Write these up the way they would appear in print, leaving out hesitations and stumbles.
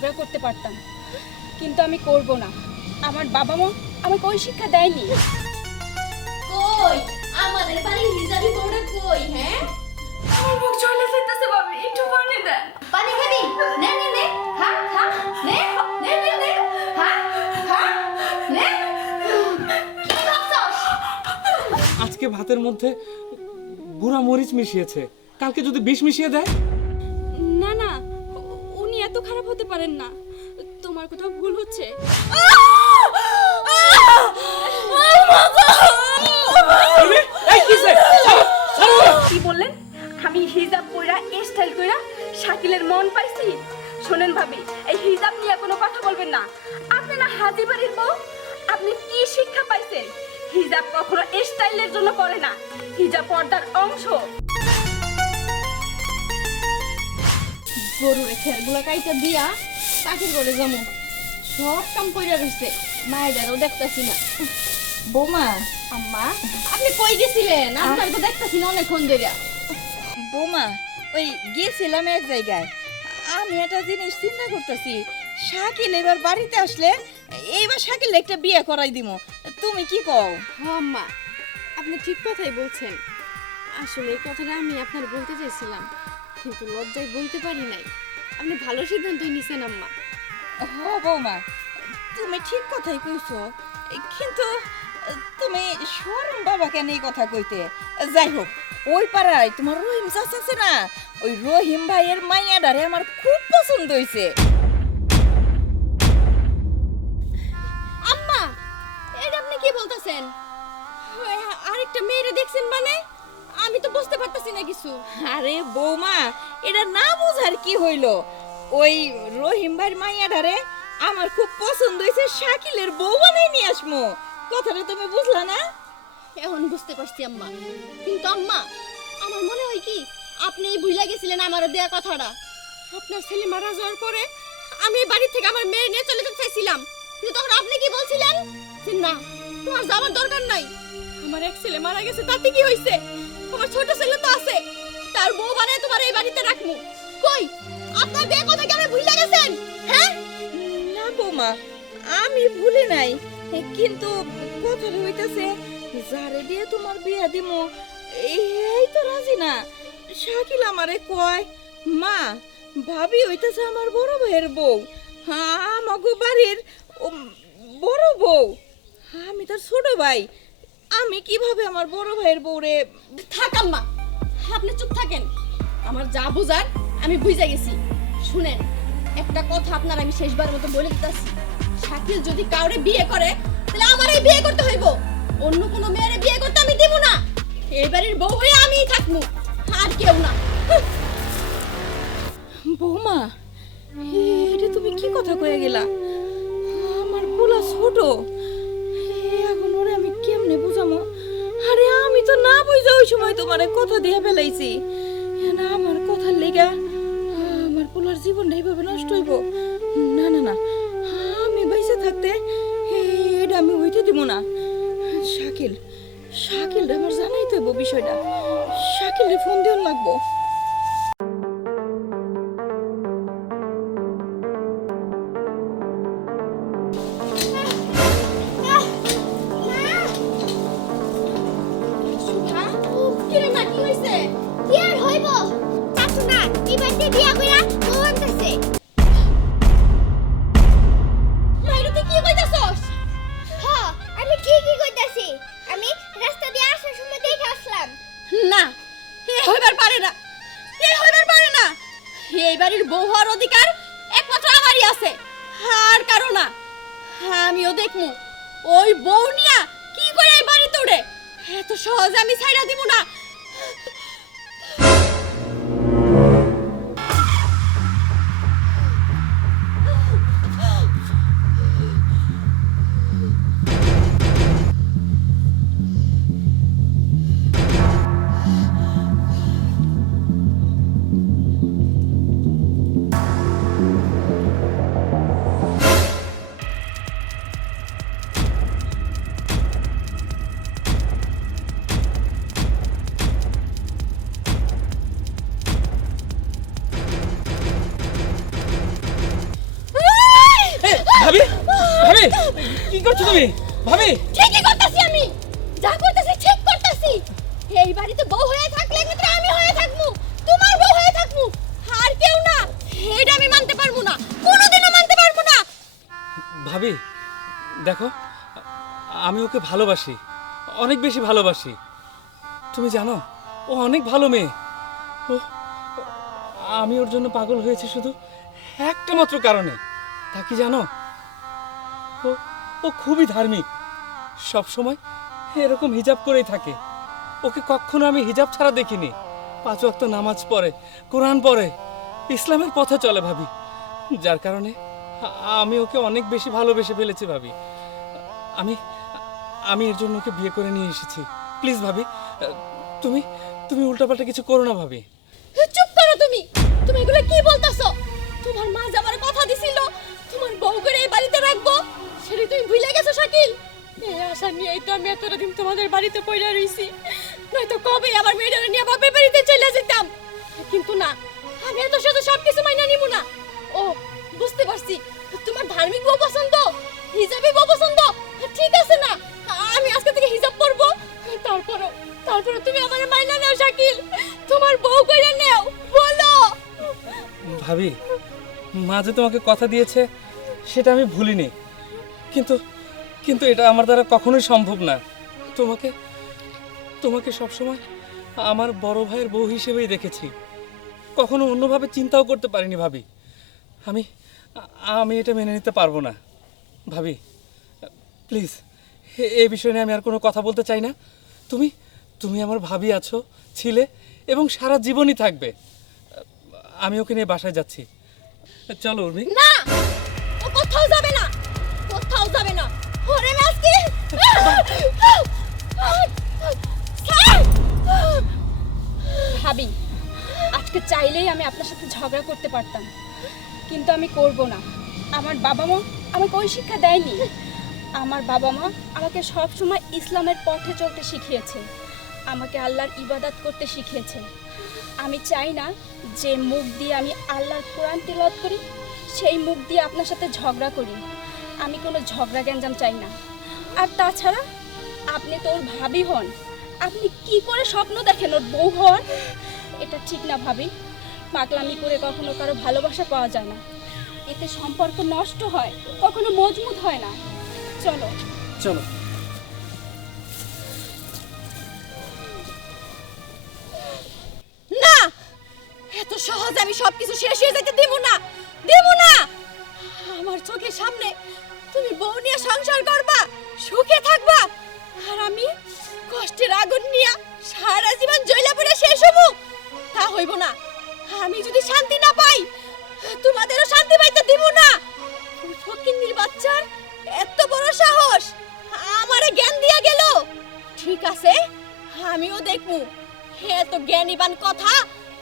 ঝগড়া করতে পারতাম, কিন্তু আমি করব না। আমার বাবা মা আমাকে ওই শিক্ষা দেয়নি। কই আমাদের বাড়ির হিজাবি বউটা কই? হ্যাঁ, আমার মুখ চলে যেতেছে ভাবি, একটু পানি দেন। পানি খাবি? নে নে নে, খা খা, নে নে নে নে, খা খা, নে। কি ভাবছস? আজকে ভাতের মধ্যে গুঁড়া মরিচ মিশিয়েছে, কালকে যদি বিষ মিশিয়ে দেয়? না না, উনি এত খারাপ হতে পারেন না। তোমার কোথাও ভুল হচ্ছে। কি বললেন? আমি হিজাব পরা স্টাইল কইরা শাকিলের মন পাইছি? শোনেন ভাবি, এই হিজাব নিয়ে কোনো কথা বলবেন না। আপনি না হাজি বাড়ির বউ, আপনি কি শিক্ষা পাইছেন? হিজাব কখনো স্টাইলের জন্য পরে না, হিজাব পর্দার অংশ। গরুরে খেরগুলা কাইটা দিয়া চাকরি করে যাবো, সব কাম কইরা রইছে, মায়েরাও দেখতাছি না। বৌমা, আম্মা, আপনি কই গেছিলেন? আপনার তো দেখতাছি না অনেকক্ষণ ধরে। বৌমা, ওই গেছিলাম এক জায়গায়। আমি একটা জিনিস চিন্তা করতেছি, শাকিল এবার বাড়িতে আসলে এইবার শাকিল একটা বিয়ে করাই দিমু। তুমি কি কও? হ্যাঁ আম্মা, আপনি ঠিক কথাই বলছেন। আসলে এই কথাটা আমি আপনার বলতে চাইছিলাম, কিন্তু লজ্জায় বলতে পারি নাই। আপনি ভালো সিদ্ধান্তই নিছেন আম্মা। হ বৌমা, তুমি ঠিক কথাই কইছো, কিন্তু তুমি শরম বাবা কেন এই কথা কইতে? যাই হোক, ওই পাড়ায় তোমার রহিম চাচা আছে না, ওই রহিম ভাইয়ের মাইয়াডারে আমার খুব পছন্দ হইছে। আম্মা, এটা আপনি কি বলতেছেন? আরেকটা মেয়েরে দেখছেন মানে? আমি তো বুঝতে পারতাছি না কিছু। আরে বৌমা, এটা না বোঝার কি হইল? ওই রহিম ভাইয়ের মাইয়াডারে আমার খুব পছন্দ হইছে, শাকিলের বউ বানাই নিয়ে আসমু। কথাটা তুমি বুঝলা না? এখন বুঝতে পারছি আম্মা, কিন্তু আম্মা আমার মনে হয় কি আপনি ভুলে গেছিলেন আমার দেয়া কথাটা। আপনার ছেলে মারা যাওয়ার পরে আমি এই বাড়ি থেকে আমার মেয়ে নিয়ে চলে যেতে চাইছিলাম, কিন্তু তখন আপনি কি বলছিলেন যে না, তোমার যাওয়ার দরকার নাই। আমার এক ছেলে মারা গেছে, তাতে কি হইছে? আমার ছোট ছেলে তো আছে, তার বউ বানায় তোমার এই বাড়িতে রাখমু। কই আপনার দেয়া কথা কি আপনি ভুলে গেছেন? হ্যাঁ না বৌমা, আমি ভুলি নাই, কিন্তু কথাটা হইতাছে যারে দিয়ে তোমার বিয়া দিমু এই তো রাজি না। শাকিল আমারে কয়, মা ভাবি হইতাছে আমার বড় ভাইয়ের বউ, হ্যাঁ আমাগো বাড়ির বড় বউ, আমি তার ছোট ভাই, আমি কিভাবে আমার বড় ভাইয়ের বউরে? থাক আম্মা, আপনি চুপ থাকেন। আমার যা বুঝার আমি বুঝে গেছি। শুনেন, একটা কথা আপনার আমি শেষবার মতো বলে দিতেছি, শাকিল যদি কাউরে বিয়ে করে তাহলে আমারই বিয়ে করতে হইব, অন্য কোনো মেয়েরে বিয়ে করতে আমি দেব না। এই বাড়ির বউ হয়ে আমিই থাকবো, আর কেউ না। বৌমা, এটা তুমি কি কথা কয়ে গেলা? আমার পোলা ছোট, এখন ওরে আমি কেমনে বুঝামো? আরে আমি তো না বুঝা ওই সময় তোমারে কথা দিয়ে ফেলাইছি, না আমার কথার লেগা আমার পোলার জীবনটা এইভাবে নষ্ট হইব? না না না, আমি বাইসে থাকতে এটা আমি হইতে দিব না। শাকিল, শাকিল আমার জানাইতে হইব বিষয়টা, শাকিলে ফোন দেওয়ার লাগবো। না, এ হইবার পারে না, এ হইবার পারে না। এই বাড়ির বউ হওয়ার অধিকার একমাত্র আমারই আছে, আর কারো না। আমিও দেখমু ওই বউ নিয়া কি করে এই বাড়িতে উড়ে। এত সহজে আমি ছাইড়া দিব না। ভাবি ভাবি কি করছো তুমি ভাবি? ঠিকই করতেছি আমি, যা করতেছি ঠিক করতেছি। এই বাড়িতে বউ হয়ে থাকলে কিন্তু আমি হয়ে থাকবো, তোমার বউ হয়ে থাকবো, আর কেউ না। এটা আমি মানতে পারবো না, কোনোদিনও মানতে পারবো না। ভাবি দেখো, আমি ওকে ভালোবাসি, অনেক বেশি ভালোবাসি। তুমি জানো ও অনেক ভালো মেয়ে। ও আমি ওর জন্য পাগল হয়েছি শুধু একটা মাত্র কারণে। তা কি জানো? ও ও খুবই ধার্মিক, সব সময় এরকম হিজাব করেই থাকে। ওকে কখনো আমি হিজাব ছাড়া দেখিনি। 5 ওয়াক্ত নামাজ পড়ে, কোরআন পড়ে, ইসলামের পথে চলে ভাবি। যার কারণে আমি ওকে অনেক বেশি ভালোবেসে ফেলেছি ভাবি। আমি আমি এর জন্য ওকে বিয়ে করে নিয়ে এসেছি। প্লিজ ভাবি, তুমি তুমি উল্টাপাল্টা কিছু করো না ভাবি। চুপ করো তুমি, তুমি এগুলো কি বলতাছো? তোমার মা যে আমার কথা দিছিল তোমার বউ করে এই বাড়িতে রাখবো, সেটা তুমি ভুলে গেছো শাকিল? এই আশা নিয়েই তো আমি এতদিন তোমাদের বাড়িতে পড়ে রইছি, নয়তো কবে আমার মেয়েটা নিয়ে বাপের বাড়িতে চলে যেতাম। কিন্তু না, আমি এত শুধু সবকিছু মাইনা নিব না। ও বুঝতে পারছি, তোমার ধার্মিক বউ পছন্দ, হিজাবি বউ পছন্দ, ঠিক আছে না, আমি আজকে থেকে হিজাব পরবো। তারপরও তুমি আমার মাইনা নাও শাকিল, তোমার বউ করে নাও, বলো। ভাবি মা যে তোমাকে কথা দিয়েছে সেটা আমি ভুলিনি, কিন্তু কিন্তু এটা আমার দ্বারা কখনোই সম্ভব না। তোমাকে তোমাকে সবসময় আমার বড় ভাইয়ের বউ হিসেবেই দেখেছি, কখনো অন্যভাবে চিন্তাও করতে পারিনি ভাবি। আমি আমি এটা মেনে নিতে পারবো না ভাবি। প্লিজ এই বিষয় নিয়ে আমি আর কোনো কথা বলতে চাই না। তুমি তুমি আমার ভাবি আছো, ছিলে এবং সারা জীবনই থাকবে। আমি ওকে নিয়ে বাসায় যাচ্ছি, চলো উর্মি। না, ও কোথাও যাবে না, কোথাও যাবে না। ওরে আমি আজকে ভাবি আজকে চাইলেই আমি আপনার সাথে ঝগড়া করতে পারতাম, কিন্তু আমি করব না। আমার বাবা মা আমাকে ওই শিক্ষা দেয়নি। আমার বাবা মা আমাকে সব সময় ইসলামের পথে চলতে শিখিয়েছে, আমাকে আল্লাহর ইবাদত করতে শিখিয়েছে। আমি চাই না যে মুখ দিয়ে আমি আল্লাহর কোরআন তিলাওয়াত করি সেই মুখ দিয়ে আপনার সাথে ঝগড়া করি। আমি কোনো ঝগড়া গ্যাঞ্জাম চাই না। আর তাছাড়া আপনি তো ওর ভাবি হন, আপনি কি করে স্বপ্ন দেখেন ওর বউ হন? এটা ঠিক না ভাবি। পাগলামি করে কখনো কারো ভালোবাসা পাওয়া যায় না, এতে সম্পর্ক নষ্ট হয়, কখনো মজবুত হয় না। চলো চলো। না, এত সহজ আমি সবকিছু শেষ হয়ে যেতে দেব না, দেব না। আমার চোখের সামনে তুমি বউ নিয়ে সংসার করবা, সুখে থাকবা, আর আমি কষ্টের আগুন নিয়ে সারা জীবন জ্বলা পুড়ে শেষ হব। তা হইব না। আমি যদি শান্তি না পাই, তোমাদেরও শান্তি পাইতে দেব না। ফকিন্নির বাচ্চার এত বড় সাহস, আমারে জ্ঞান দিয়া গেল। ঠিক আছে, আমিও দেখবো এত জ্ঞানীবান কথা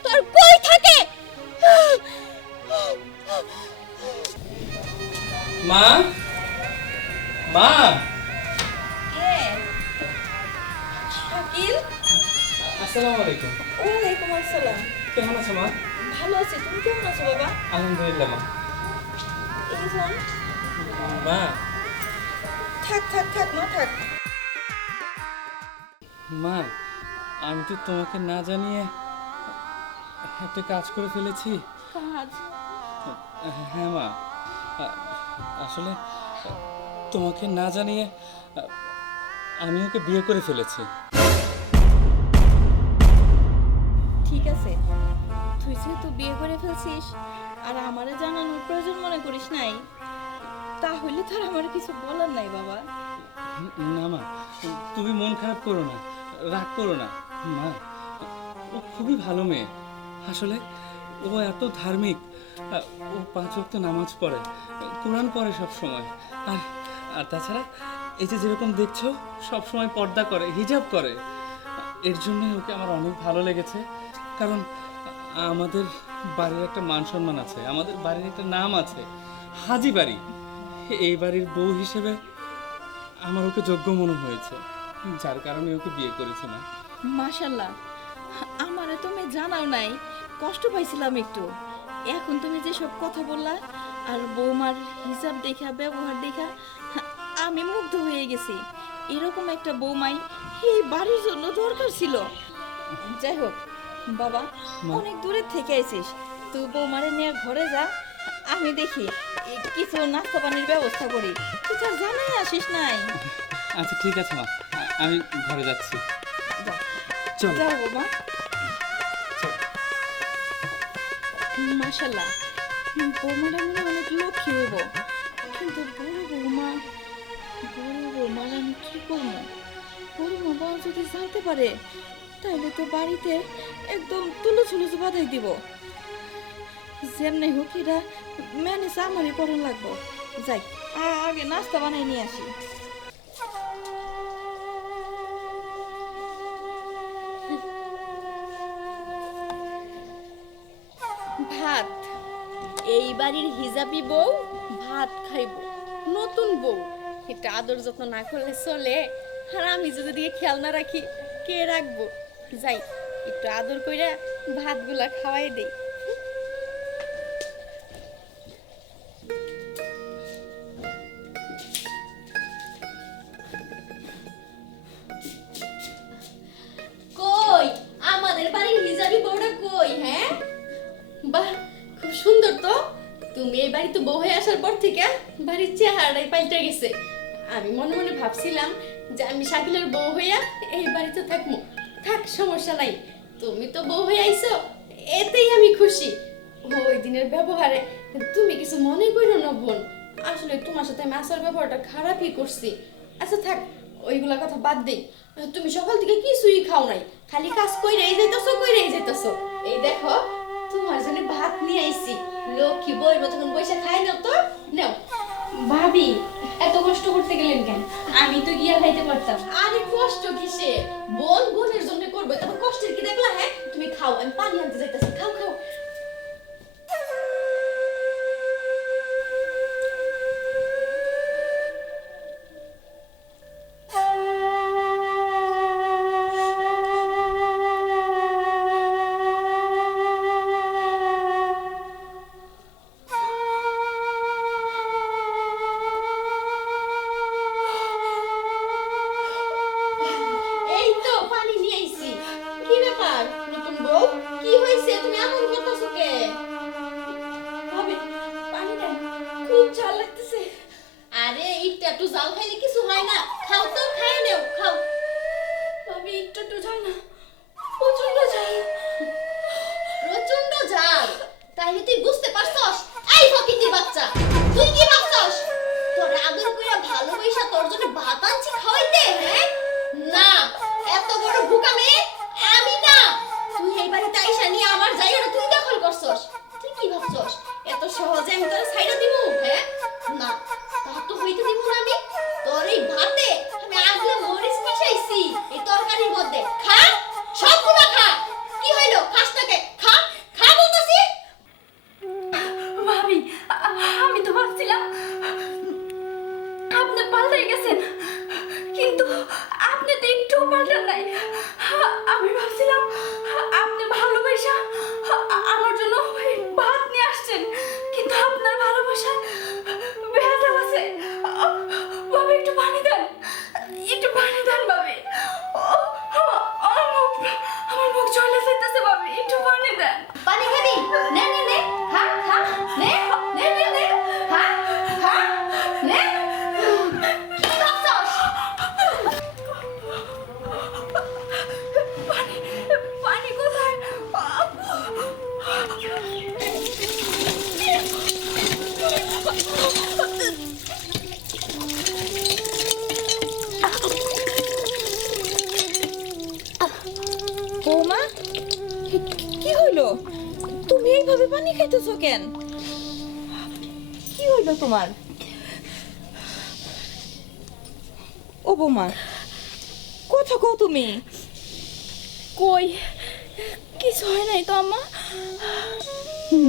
তোর কই থাকে। মা, মা। শাকিল, আসসালামু আলাইকুম। ওয়ালাইকুম আসসালাম। কেমন আছো মা? ভালো আছি, তুমি কেমন আছো বাবা? আলহামদুলিল্লাহ মা। এই শোন, মা, থাক থাক থাক মা থাক। মা আমি তো তোমাকে না জানিয়ে একটা কাজ করে ফেলেছি। কাজ? হ্যাঁ মা, আসলে তোমাকে না জানিয়ে আমি ওকে বিয়ে করে ফেলেছি। ঠিক আছে, তুই যেহেতু বিয়ে করে ফেলছিস আর আমারে জানানোর প্রয়োজন মনে করিস নাই, তাহলে তো আর আমার কিছু বলার নাই বাবা। না মা, তুমি মন খারাপ করো না, রাগ করো না। মা ও খুবই ভালো মেয়ে, আসলে ও এত ধার্মিক। ও 5 ওয়াক্ত নামাজ পড়ে, কোরআন পড়ে সব সময়। আর আর তাছাড়া এই যে যেরকম দেখছো সব সময় পর্দা করে, হিজাব করে। এর জন্যই ওকে আমার অনেক ভালো লেগেছে, কারণ আমাদের বাড়ির একটা মান সম্মান আছে, আমাদের বাড়ির একটা নাম আছে, হাজি বাড়ি। এই বাড়ির বউ হিসেবে আমার ওকে যোগ্য মনে হয়েছে, যার কারণে ওকে বিয়ে করেছি না। মাশাল্লাহ, আমারে তুমি জানাও নাই, কষ্ট পাইছিলাম একটু। এখন তুমি যে সব কথা বললা আর বৌমার হিসাব দেখা ব্যবহার দেখা আমি মুগ্ধ হয়ে গেছি। এরকম একটা বৌমাই এই বাড়ির জন্য দরকার ছিল। যাই হোক বাবা, অনেক দূরে থেকে আইছিস, তুই বৌমারে নিয়ে ঘরে যা, আমি দেখি কিছু নাস্তা পানির ব্যবস্থা করি। তুই তো জানাই আসিস নাই। আচ্ছা ঠিক আছে মা, আমি ঘরে যাচ্ছি। যা, চল। যাও বৌমা। মাশাল্লাহ, বৌমাটা মনে অনেক লক্ষ্মী হইব, কিন্তু বড় বৌমার আমি কি করবো? বড় বৌমা যদি জানতে পারে তাহলে তো বাড়িতে একদম তুলুচুলুচ বাধাই দিব। যেমনি হোক এটা ম্যানেজ আমারই করণ লাগবো। যাই, আগে নাস্তা বানাই নিয়ে আসি। ভাত, এই বাড়ির হিজাবি বউ ভাত খাইব। নতুন বউ, এটা আদর যত্ন না করলে চলে? আর আমি যদি দিকে খেয়াল না রাখি কে রাখবো? যাই, একটু আদর কইরা ভাতগুলা খাওয়াই দেই। কই আমাদের বাড়ির হিজাবি বউটা কই? হ্যাঁ, বাহ, খুব সুন্দর তো। তুমি এই বাড়িতে বউ হয়ে আসার পর থেকে বাড়ির চেহারাটাই পাল্টে গেছে। আমি মনে মনে ভাবছিলাম যে আমি শাকিলের বউ হইয়া এই বাড়িতে থাকবো। থাক, সমস্যা নাই, তুমি তো বউ হয়ে আইছো, এতেই আমি খুশি। ওই দিনের ব্যবহারে তুমি কিছু মনে করো না বোন, আসলে তোমার সাথে আমি আসার ব্যবহারটা খারাপই করছি। আচ্ছা থাক, ওইগুলা কথা বাদ দেই। তুমি সকাল থেকে কিছুই খাও নাই, খালি কাজ কইরাই যাইতাছো। এই দেখো, তোমার জন্য ভাত নিয়ে আইছি। লক্ষ্মী বই তখন বসে খাই নাও তো, নাও। ভাবি, এত কষ্ট করতে গেলেন কেন? আমি তো গিয়া খাইতে পারতাম। আরে কষ্ট কিসে? বোনের জন্য করবে, তবে কষ্টের কি দেখলা? হ্যাঁ, তুমি খাও, আমি পানি আনতে যাইতাছি। খাও খাও। এই তো পানি নিয়ে আইছি। কি ব্যাপার নতুন বউ, কি হইছে? তুমি এমন করতেছো কে? ভাবি, পানি দেন, খুব ঝাল লাগতেছে। আরে ইটটা একটু জাল খাইলে কিছু হয় না, খাও তো, খাইয়ে নাও, খাও। ভাবি, একটু ঝাল না, প্রচন্ড ঝাল। প্রচন্ড ঝাল? তাইলে তুই বুঝতে পারছস? এই ফকিন্দির বাচ্চা, তুই কি ভাবছস তোর আদর কইরা ভালোবাসা তোর জন্য ভাত আনছি খাওয়াইতে? হ্যাঁ না, এত বড় বোকা মেয়ে আমি না। তুই এই বাড়িতে আইসা নিয়ে আমার জায়গাটা তুই দখল করছস। তুই কি ভাবছস এত সহজে আমি তোর ছাইড়া দিমু? হ্যাঁ না, তা তো হইতে দিমু না আমি। তোর এই ভাতে আমি আগলে মরিচ মিশাইছি এই তরকারির মধ্যে। খা, সবগুলো খা। কি হইলো? খাস নাকে? খা, খা বলতাছি। ভাবি, আমি তো ভাবছিলাম আপনি পাল্টে গেছেন, কিন্তু আপনি তো একটু পাল্টান নাই। আমি ভাবছিলাম আপনি ভালোবাসা আমার জন্য ওই ভাত নিয়ে আসছেন, কিন্তু আপনার ভালোবাসা ভেজাল আছে। ভাবি, একটু পানি দেন, একটু পানি দেন ভাবি। আমার মুখ চলে যেতেছে ভাবি, একটু পানি দেন। পানি খাবি? নে নে নে, খা খা, নে নে নে নে, খা খা, নে। কি ভাবছস? পানি কোথায়? বৌমা, কি হইলো? তুমি এইভাবে পানি খাইতেছো কেন? কি হইলো তোমার? ও বৌমা, কথা কও তুমি। কই, কিছু হয় নাই তো আম্মা?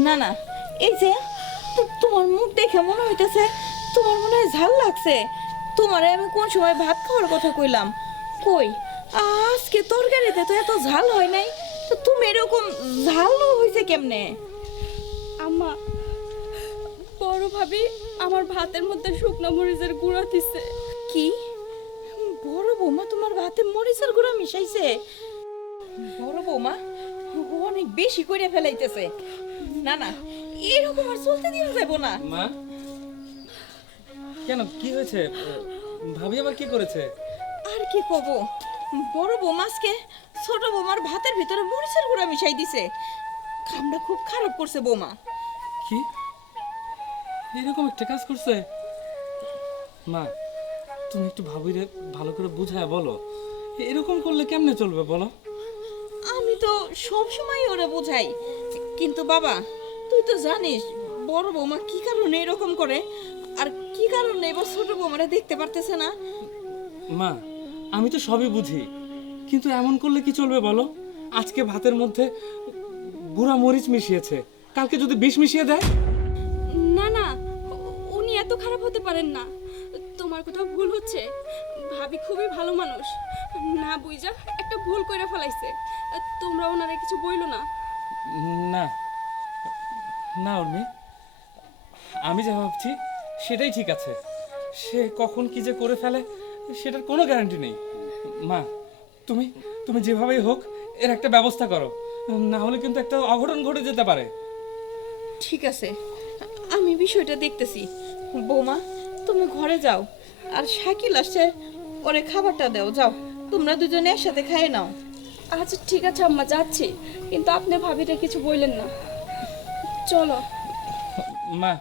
না না, এই যে তোমার মুখ দেখে মনে হইতেছে তোমার মনে হয় ঝাল লাগছে। তোমারে আমি কোন সময় ভাত খাওয়ার কথা কইলাম? কই, আজকে তরকারিতে তো এত ঝাল হয় নাই, তো তুমি এরকম ঝাল হইছে কেমনে? আম্মা, বড় ভাবি আমার ভাতের মধ্যে শুকনো মরিচের গুঁড়ো দিছে। কি বড় বৌমা তোমার ভাতে মরিচের গুঁড়া মিশাইছে? বড় বৌমা ও অনেক বেশি করে ফেলাইতেছে। না না, এরকম আর চলতে দিন যাব না। মা, কেন, কি হয়েছে? ভাবি আবার কি করেছে? আর কি কব, বড় বৌমাসকে ছোট বৌমার ভাতের ভিতরে মরিচের গুঁড়া মিশাই দিছে। কামটা খুব খারাপ করছে বৌমা। কি এরকম একটা কাজ করছে? মা, তুমি একটু ভাবিরে ভালো করে বুঝায় বলো, এরকম করলে কেমনে চলবে বলো? আমি তো সব সময় ওরে বোঝাই, কিন্তু বাবা তুই তো জানিস বড় বৌমা কি কারণে এরকম করে, আর কি কারণে এবার ছোট বৌমারা দেখতে পারতেছে না। মা, আমি তো সবই বুঝি, কিন্তু এমন করলে কি চলবে বলো? আজকে ভাতের মধ্যে গুঁড়া মরিচ মিশিয়েছে, কালকে যদি বিষ মিশিয়ে দেয়? না না, উনি এত খারাপ হতে পারেন না। তোমার কোথাও ভুল হচ্ছে। ভাবি খুবই ভালো মানুষ, না বুঝা একটা ভুল করে ফেলাইছে। তোমরা ওনারে কিছু বইলো না। না না উর্মি, আমি যা ভাবছি সেটাই ঠিক আছে। সে কখন কি যে করে ফেলে সেটার কোনো গ্যারান্টি নেই। মা, তুমি তুমি যেভাবেই হোক এর একটা ব্যবস্থা করো, না হলে কিন্তু একটা অঘটন ঘটে যেতে পারে। ঠিক আছে, আমি বিষয়টা দেখতেছি। বৌমা তুমি ঘরে যাও, আর শাকিল আসছে, ওরে খাবারটা দাও। যাও, তোমরা দুজনে একসাথে খাইয়ে নাও। আচ্ছা ঠিক আছে আম্মা, যাচ্ছি, কিন্তু আপনি ভাবিটা কিছু বললেন না। চলো। মা,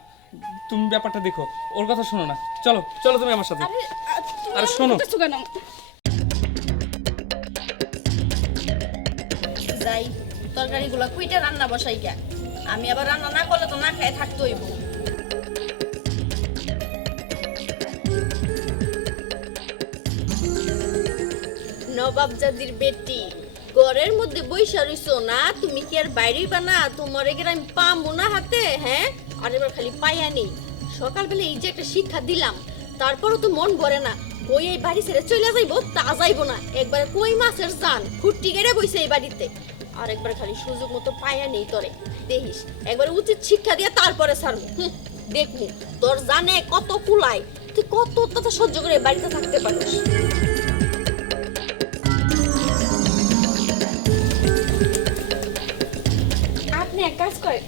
তুমি ব্যাপারটা দেখো, ওর কথা শোনো না। চলো চলো তুমি আমার সাথে। আরে শোনো। কেন? যাই তরকারিগুলো কুইটা রান্না বসাই গা। আমি আবার রান্না না করলে তো না খায় থাকতে হইব। নবাবজাদির বেটি, ঘরের মধ্যে বইসা রইছো না, তুমি কি আর বাইরে না? তোমার এগুলো আমি পামো না হাতে, হ্যাঁ? আর এবার খালি পাইয়া নেই। সকালবেলা এই যে একটা শিক্ষা দিলাম, তারপরও তো মন ভরে না। কই এই বাড়ি ছেড়ে চলে যাইবো, তা যাইবো না। একবার কই মাছের জান ফুটটি গেড়ে বইছে এই বাড়িতে, আর একবার খালি সুযোগ মতো পাইয়া নেই তোরে। দেখিস একবার উচিত শিক্ষা দিয়ে তারপরে ছাড়বো। দেখবো তোর জানে কত কুলায়, তুই কত অত্যাচার সহ্য করে এই বাড়িতে থাকতে পারিস। আপনি এক কাজ করেন,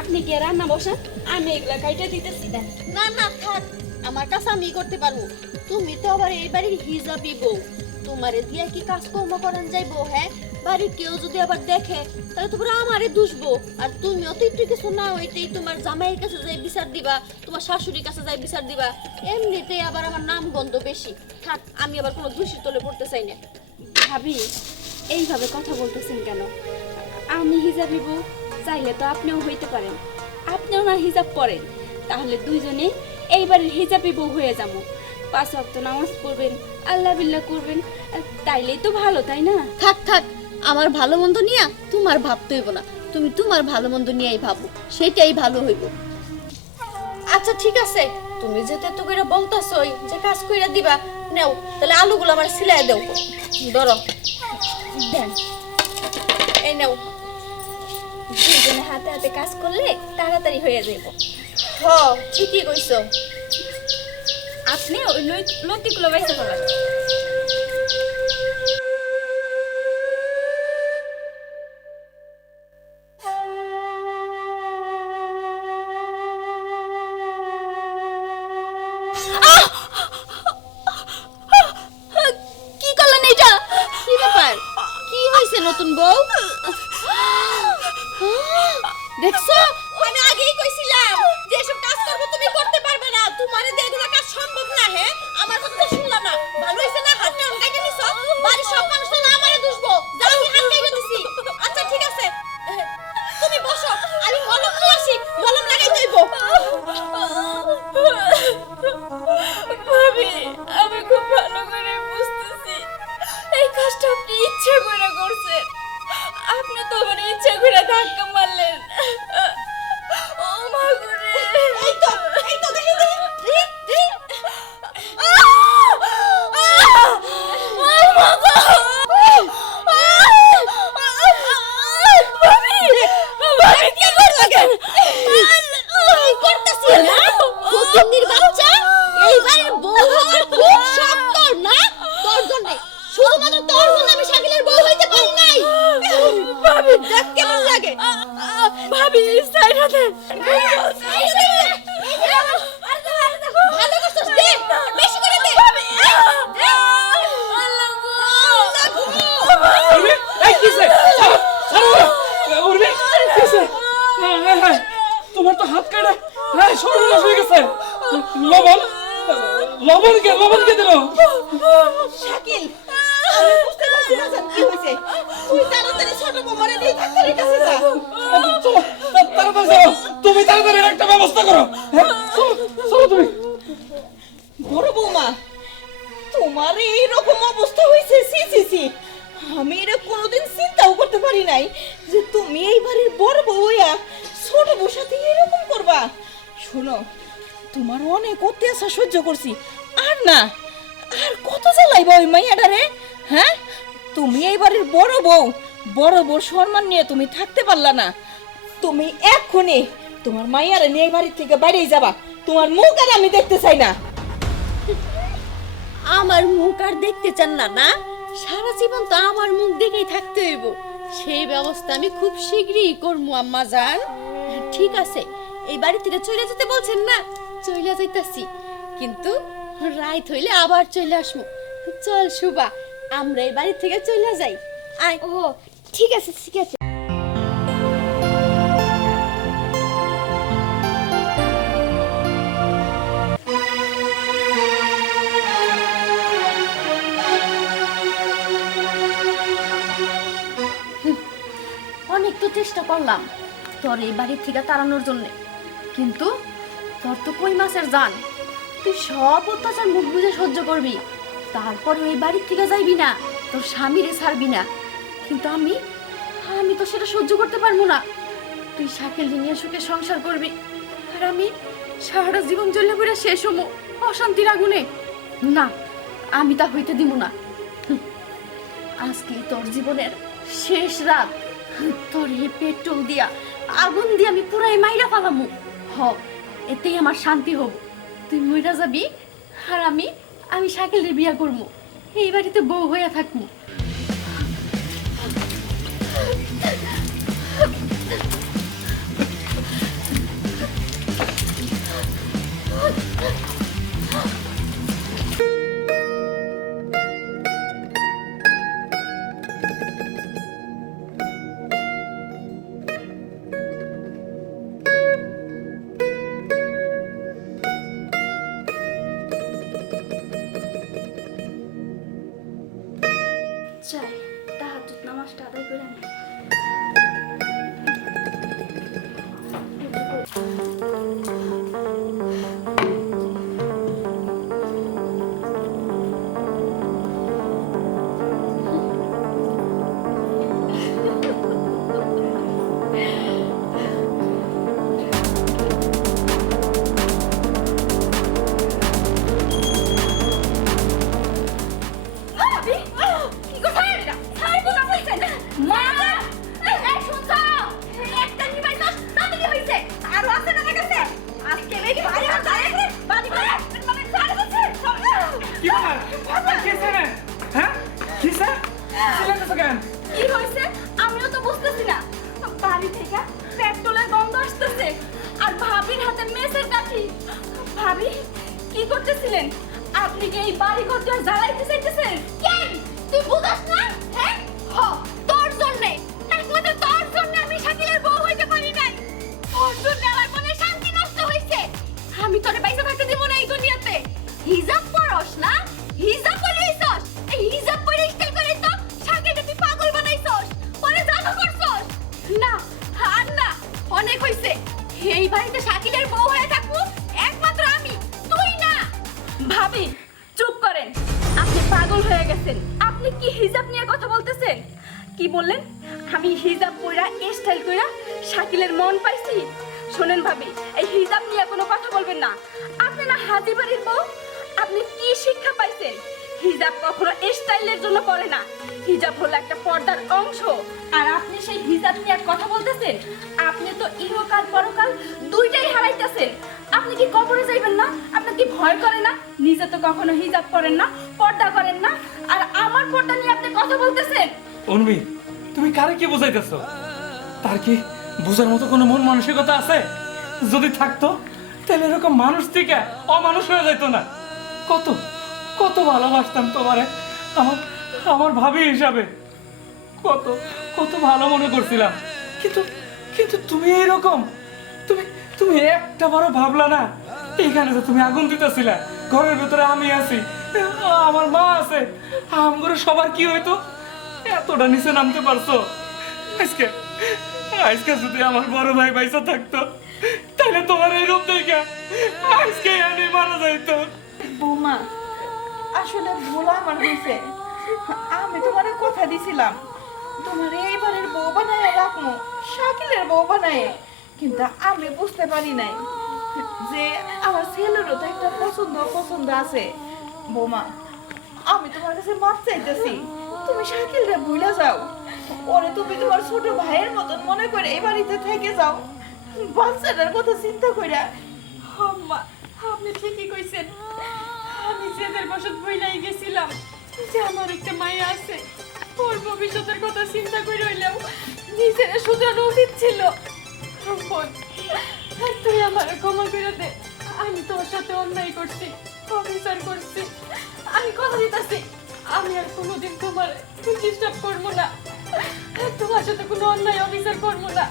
আপনি গিয়ে রান্না বসান, আমি এগুলা কাইটা দিতেছি। দেন। না না থাক, আমার কাছে আমি করতে পারবো। তুমি তো আবার এই বাড়ির হিজাবি বউ, তোমারে দিয়ে কি কাজকর্ম করান যাইবো? হ্যাঁ, বাড়ির কেউ যদি আবার দেখে তাহলে তো পুরো আমারে দুষবো। আর তুমি অত একটু কিছু না হইতেই তোমার জামাইয়ের কাছে যাই বিচার দিবা, তোমার শাশুড়ির কাছে যাই বিচার দিবা। এমনিতেই আবার আমার নাম গন্ধ বেশি। থাক, আমি আবার কোনো দোষী তলে পড়তে চাই না। ভাবি এইভাবে কথা বলতেছেন কেন? আমি হিজাবি বউ, চাইলে তো আপনিও হইতে পারেন। আপনিও না হিজাব পড়েন, তাহলে দুইজনে এই বাড়ির হিজাবি বউ হয়ে যাবো। 5 ওয়াক্ত নামাজ পড়বেন, আল্লাহ বিল্লাহ করবেন, তাইলেই তো ভালো, তাই না? থাক থাক, আমার ভালো মন্দ নিয়া তোমার ভাবতে হইব না। তুমি তোমার ভালো মন্দ নিয়েই ভাবো, সেটাই ভালো হইব। আচ্ছা ঠিক আছে, তুমি যেতে এত করে বলতাছই যে কাজ কইরা দিবা, নেও তাহলে আলুগুলো আমার সিলাই দাও। ধরো, দেন। এই নেও। দুইজনে হাতে হাতে কাজ করলে তাড়াতাড়ি হয়ে যাইব। হ, ঠিকই কইছো। আপনি ওই লতিগুলো বাইসে ফেলান। কি করলেন এটা? কি ব্যাপার? কি হইছে নতুন বউ? দেখছো, আমি আগেই কইছিলাম যে এসব কাজ করব তুমি করতে পারবে না, তোমারে দিয়ে এগুলো কাজ সম্ভব না। হ্যাঁ, আমার কথা তো শুনলা না। ভালো হইছে না হাতটা কাটে নিছো? বাড়ির সব মানুষ তো আমারে দুষবো, যাও আমি হাত কাটে দিছি। আচ্ছা ঠিক আছে, তুমি বসো, আমি মলম নিয়ে আসি, মলম লাগাই দেব। ভাবি, আমি খুব ভালো করে বুঝতেছি এই কাজটা আপনি ইচ্ছা করে করছেন। আপনি তো আমার ইচ্ছা করে ধাক্কা মারলেন। ও মা গরে, এই তো দেখি দেখি। ভাবি কি করতেছেন? ফকিন্নির বাচ্চা এই বাড়ির বউ হওয়ার খুব শখ তোর না? তোর জন্য, শুধুমাত্র তোর জন্য আমি শাকিলের বউ হইতে পারি নাই। ভাবি দেখ কেমন লাগে। ভাবি সাইডা দে। ভালো করছস, দে বেশি করে দে। উর্মি, এই কিসে? ছাড়ো, ছাড়ো। উর্মি, কিসে? হ্যাঁ, তোমার তো হাত কাটা, হ্যাঁ, সর্বনাশ হয়ে গেছে। লবণ কে দিল? শাকিল, আমি বুঝতে পারছি না জান কি হইছে। তুই তাড়াতাড়ি ছোট বৌমারে নিয়ে ডাক্তারের কাছে যা। তাড়াতাড়ি যাও, তুমি তাড়াতাড়ি একটা ব্যবস্থা করো। হ্যাঁ, চলো তুমি। বড় বৌমা, তোমার এইরকম অবস্থা হয়েছে, সি সি সি, আমি এটা কোনোদিন চিন্তাও করতে পারি নাই যে তুমি এই বাড়ির বড় বউ হইয়া ছোট বউর সাথে এরকম করবা। শোনো, তোমার অনেক অত্যাচার সহ্য করছি, আর না, আর কত জ্বালাইবা ওই মাইয়াটারে? হ্যাঁ, তুমি এই বাড়ির বড় বউর সম্মান নিয়ে তুমি থাকতে পারলা না। তুমি এক্ষুনি তোমার মাইয়ারে নিয়ে এই বাড়ির থেকে বাইরেই যাবা। তোমার মুখ আর আমি দেখতে চাই না। আমার মুখ আর দেখতে চান না না? সারা জীবন তো আমার মুখ দেখেই থাকতে হইব। সেই ব্যবস্থা আমি খুব শীঘ্রই করবো আম্মা জান। ঠিক আছে, এই বাড়ি থেকে চলে যেতে বলছেন না, চলে যাইতাছি, কিন্তু রাত হইলে আবার চলে আসবো। চল সুবা, আমরা এই বাড়ি থেকে চলে যাই। আয়। ও ঠিক আছে, ঠিক আছে। অনেক তো চেষ্টা করলাম তোর এই বাড়ির থেকে তাড়ানোর জন্য, কিন্তু তোর তো কই মাছের জান। তুই সব অত্যাচার মুখ বুঝে সহ্য করবি, তারপরে ওই বাড়ির থেকে যাইবি না, তোর স্বামীরে ছাড়বি না। কিন্তু আমি তো সেটা সহ্য করতে পারবো না। তুই শাকিল নিয়ে সুখে সংসার করবি, আর আমি সারা জীবন জ্বলে পুড়ে শেষ হবো অশান্তির আগুনে। না, আমি তা হইতে দিব না। আজকে তোর জীবনের শেষ রাত, তোর এই পেট্রোল দিয়া আগুন দিয়ে আমি পুরাই মাইরা ফালামু। এতেই আমার শান্তি হোক। তুই মইরা যাবি, আর আমি শাকিলের বিয়া করবো, এই বাড়িতে বউ হইয়া থাকবো। চাই তাহাজ্জুদ নামাজটা আদায় করে নি। কি হয়েছে আমিও তো বুঝতেছি না। বাড়ি থেকে পেট্রোলের গন্ধ আসতেছে, আর ভাবির হাতে মেসের কাঠি। ভাবি কি করতেছিলেন? আপনি কি এই বাড়ি ঘর জ্বালাইতে চাইতেছেন? কেন তুই বুঝাস না? হ্যাঁ, তোর জন্য, একমাত্র তোর জন্য আমি শাকিলের বউ হইতে পারি নাই। তোর জন্য আমার মনে শান্তি নষ্ট হইছে। আমি তোরে পয়সা থাকতে দিব না এই দুনিয়াতে। হিজাব পরস না, হিজাব পরিছস, এই হিজাব পরে স্টাইল করে তো শাকিলকে তুই পাগল বানাইছস, পরে জানো করছস। না, আর না, অনেক হইছে। এই বাড়িতে শাকিলের বউ হয়ে থাকবো একমাত্র আমি, তুই না। ভাবি চুপ করেন, আপনি পাগল হয়ে গেছেন। আপনি কি হিজাব নিয়ে কথা বলতেছেন? কি বললেন? আমি হিজাব পরা স্টাইল কইরা শাকিলের মন পাইছি? শোনেন ভাবি, এই হিজাব নিয়ে কোনো কথা বলবেন না। আপনি না হাজি বাড়ির বউ, আপনি কি শিক্ষা পাইছেন? হিজাব কখনো স্টাইলের জন্য পরে না, হিজাব হলো একটা পর্দার অংশ। আর আপনি সেই হিজাব নিয়ে কথা বলতেছেন, আপনি তো ইহকাল পরকাল দুইটাই হারাইতেছেন। আপনি কি কবরে যাইবেন না? আপনার কি ভয় করে না? নিজে তো কখনো হিজাব করেন না, পর্দা করেন না, আর আমার পর্দা নিয়ে আপনি কথা বলতেছেন। উর্মি, তুমি কারে কি বোঝাইতেছো? তার কি বোঝার মতো কোনো মন মানসিকতা আছে? যদি থাকতো তাহলে এরকম মানুষ থেকে অমানুষ হয়ে যেত না। কত কত ভালোবাসতাম তোমারে, আমার আমার ভাবি হিসাবে কত কত ভালো মনে করছিলাম। কিন্তু কিন্তু তুমি এরকম, তুমি তুমি একটা বারও ভাবলা না এইখানে যে তুমি আগুন দিতেছিলা, ঘরের ভেতরে আমি আছি, আমার মা আছে, আমগুলো সবার কি হইতো? এতটা নিচে নামতে পারছো। আজকে আজকে যদি আমার বড় ভাই বাইসা থাকতো তাহলে তোমার এই রূপ দেখে আজকে আমি মারা যাইতো। বৌমা, আসলে ভুল আমার হয়েছে। আমি তোমার কথা দিছিলাম তোমার এইবারের বউ বানায় রাখবো, শাকিলের বউ বানায়, কিন্তু আমি বুঝতে পারি নাই যে আমার ছেলেরও তো একটা পছন্দ আছে। বৌমা, আমি তোমার কাছে মাপ চাইতেছি, তুমি শাকিলরে ভুলে যাও, ওরে তুমি তোমার ছোট ভাইয়ের মতন মনে করে এই বাড়িতে থেকে যাও, বাচ্চাটার কথা চিন্তা কইরা। আম্মা, আপনি ঠিকই কইছেন। আমি জেদের বসত বইলাই গেছিলাম যে আমার একটা মায়া আছে, ওর ভবিষ্যতের কথা চিন্তা করে হইলেও নিজের শুধরানো উচিত ছিল। বোন, তুই আমার ক্ষমা করে দে। আমি তোর সাথে অন্যায় করছি, অবিচার করছি। আমি কথা দিতেছি, আমি আর কোনোদিন তোমার ডিস্টার্ব করবো না, তোমার সাথে কোনো অন্যায় অবিচার করবো না।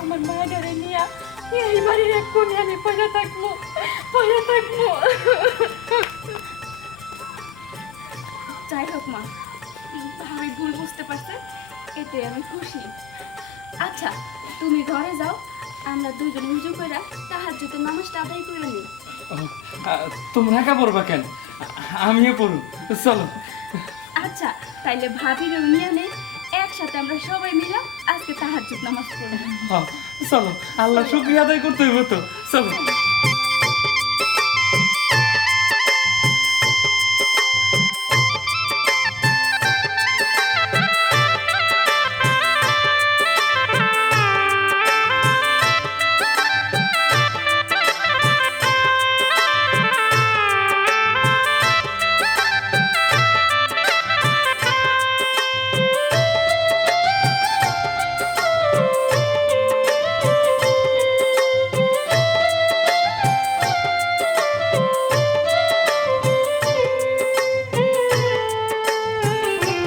আমার মায়ের নিয়ে এই বাড়ির এক কোণে আমি পয়সা থাকবো। যাই হোক মা, আমি ভুল বুঝতে পারছি, এতে আমি খুশি। আচ্ছা, তুমি ঘরে যাও, আমরা দুইজন উজু করে তাহাজ্জুদের নামাজটা আদায় করে নিই। তোমরা একা পড়বা কেন? আমিও পড়ু, চলো। আচ্ছা, তাইলে ভাবির নিয়ে নে, একসাথে আমরা সবাই মিলে আজকে তাহাজ্জুদ নামাজ পড়ব। চলো, আল্লাহ শুকরিয়া আদায় করতে হইব তো, চলো।